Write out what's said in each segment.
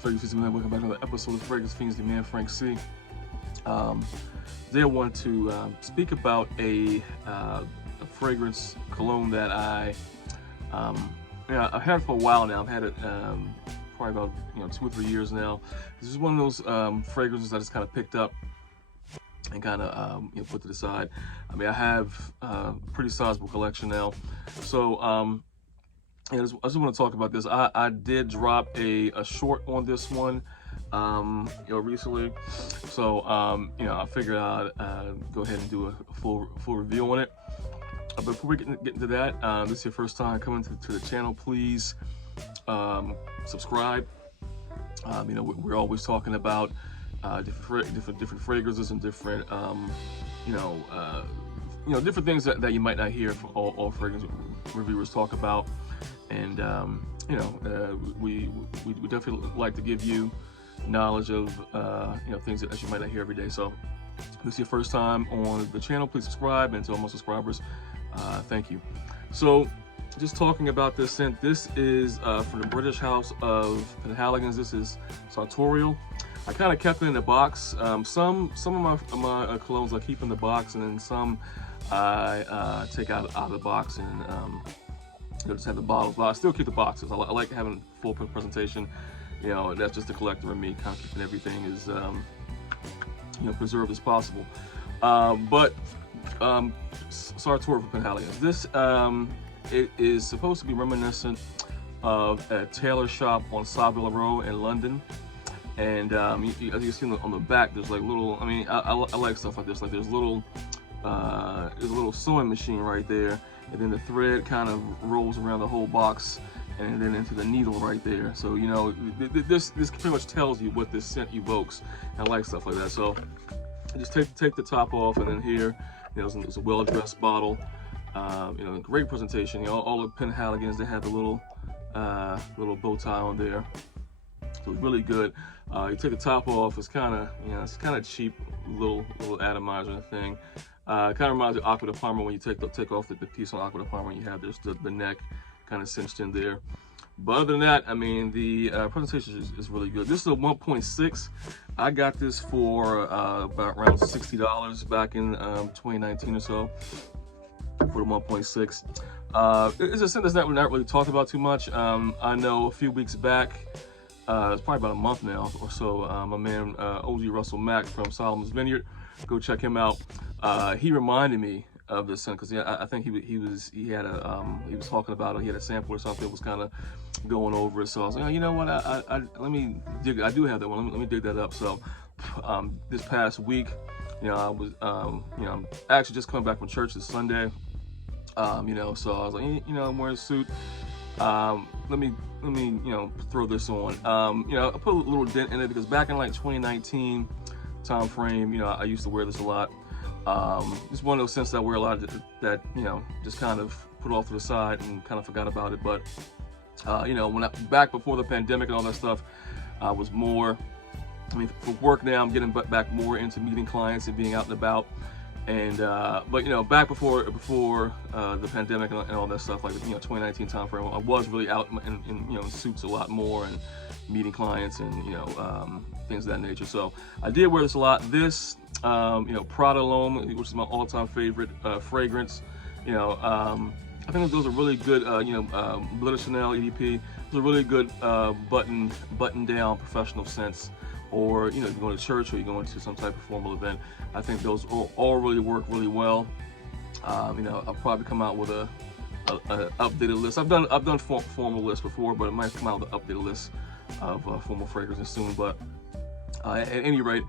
Fragrance Fiends, welcome back to another episode of Fragrance Fiends, the man Frank C. Today I want to speak about a fragrance cologne that I've had for a while now. I've had it probably about 2 or 3 years now. This is one of those fragrances I just kind of picked up and kind of put to the side. I mean, I have a pretty sizable collection now, so I just want to talk about this. I did drop a short on this one recently, so I figured I'd go ahead and do a full review on it. But before we get into that, this is your first time coming to the channel, please subscribe. We're always talking about different fragrances and different different things that you might not hear from all fragrance reviewers talk about. And we definitely like to give you knowledge of things that you might not hear every day. So if this is your first time on the channel, please subscribe, and to all my subscribers, thank you. So just talking about this scent, this is from the British house of Penhaligons. This is Sartorial. I kind of kept it in the box. Some of my colognes I keep in the box, and then some I take out of the box and just have the bottles, but I still keep the boxes. I like having full presentation. That's just the collector in me, kind of keeping everything as preserved as possible. Sartorial from Penhaligons. This it is supposed to be reminiscent of a tailor shop on Savile Row in London. And as you can see on the back, there's like little. I mean, I like stuff like this. Like there's a little sewing machine right there. And then the thread kind of rolls around the whole box and then into the needle right there. So, this pretty much tells you what this scent evokes. And I like stuff like that. So just take the top off, and then here, it's a well-dressed bottle. Great presentation. All the Penhaligons, they have the little bow tie on there. So it's really good. You take the top off, it's kind of cheap, little atomizer thing. Kind of reminds you of Aqua de Parma when you take off the piece on Aqua de Parma. You have the neck kind of cinched in there. But other than that, I mean, the presentation is really good. This is a 1.6. I got this for about around $60 back in 2019 or so for the 1.6. It's a scent that's not really talked about too much. I know a few weeks back, it's probably about a month now or so, my man OG Russell Mack from Solomon's Vineyard, go check him out. He reminded me of this scent because I think he was talking about it. He had a sample or something that was kind of going over it. So I was like, you know what? Let me dig. I do have that one. Let me dig that up. So this past week, I was I'm actually just coming back from church this Sunday. So I was like, I'm wearing a suit. Let me throw this on. I put a little dent in it because back in like 2019 time frame, I used to wear this a lot. It's one of those scents that I wear a lot that just kind of put off to the side and kind of forgot about it. But back before the pandemic and all that stuff, I was more, for work now, I'm getting back more into meeting clients and being out and about. And but back before the pandemic and all that stuff, like 2019 time frame, I was really out in suits a lot more and meeting clients and things of that nature. So I did wear this a lot. This Prada L'Homme, which is my all-time favorite fragrance. I think those are really good. Bleu de Chanel, EDT. Those are really good button down professional scents. Or you're going to church or you're going to some type of formal event. I think those all really work really well. I'll probably come out with a updated list. I've done formal lists before, but it might come out with an updated list of formal fragrances soon. But at any rate,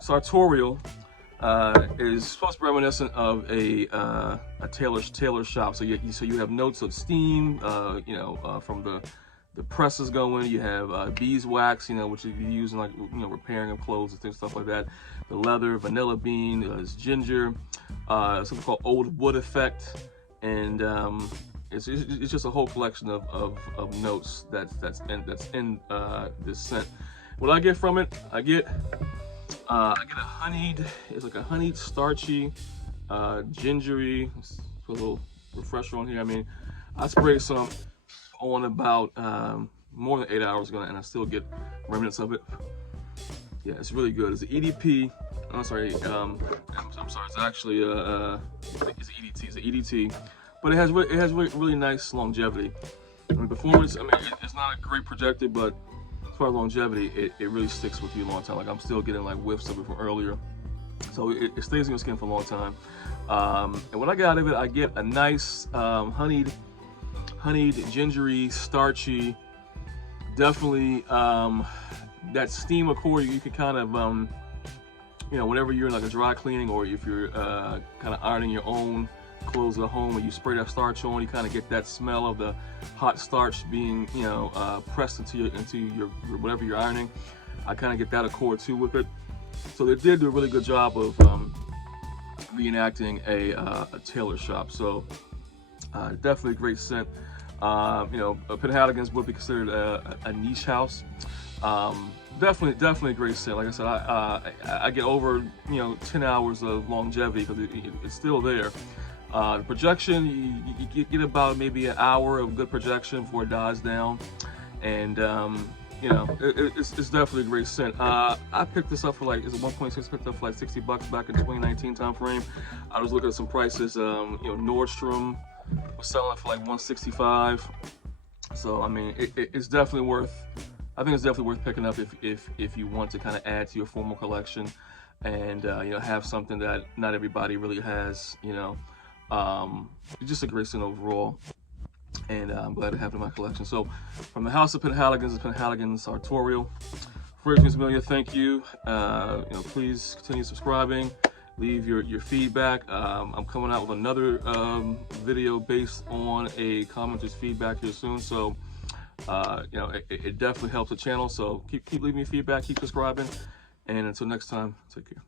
Sartorial is supposed to be reminiscent of a tailor shop. So you have notes of steam, from the presses going. You have beeswax, which you use in like repairing of clothes and stuff like that. The leather, vanilla bean, there's ginger, something called old wood effect, and it's just a whole collection of notes that's in this scent. What I get from it, I get a honeyed. It's like a honeyed, starchy, gingery. Let's put a little refresher on here. I sprayed some on about more than 8 hours ago, and I still get remnants of it. Yeah, it's really good. It's an EDP. I'm sorry. I'm sorry. It's actually it's an EDT. It's an EDT, but it has really nice longevity. I mean, performance. I mean, it's not a great projector, but as far as longevity, it really sticks with you a long time. Like I'm still getting like whiffs of it from earlier, so it stays in your skin for a long time. And what I get out of it, I get a nice honeyed, gingery, starchy, definitely that steam accord. You can kind of you know, whenever you're in like a dry cleaning, or if you're kind of ironing your own clothes at home and you spray that starch on, you kind of get that smell of the hot starch being, you know, pressed into your whatever you're ironing. I kind of get that accord too with it. So they did do a really good job of reenacting a tailor shop. So definitely a great scent. You know, Penhaligons would be considered a niche house. Definitely a great scent. Like I said, I get over, you know, 10 hours of longevity because it's still there. The projection, you get about maybe an hour of good projection before it dies down, and you know, it's definitely a great scent. I picked this up for like, it's a 1.6, picked up for like $60 back in 2019 time frame. I was looking at some prices. You know, Nordstrom was selling it for like $165. So I mean, it's definitely worth. I think it's definitely worth picking up if you want to kind of add to your formal collection, and you know, have something that not everybody really has. You know, it's just a great scent overall, and I'm glad to have it in my collection. So, from the House of Penhaligons, it's Penhaligons Sartorial. Fragrance Amelia, thank you. You know, please continue subscribing. Leave your feedback. I'm coming out with another video based on a commenter's feedback here soon. So. You know, it definitely helps the channel, so keep leaving me feedback, keep subscribing, and until next time, take care.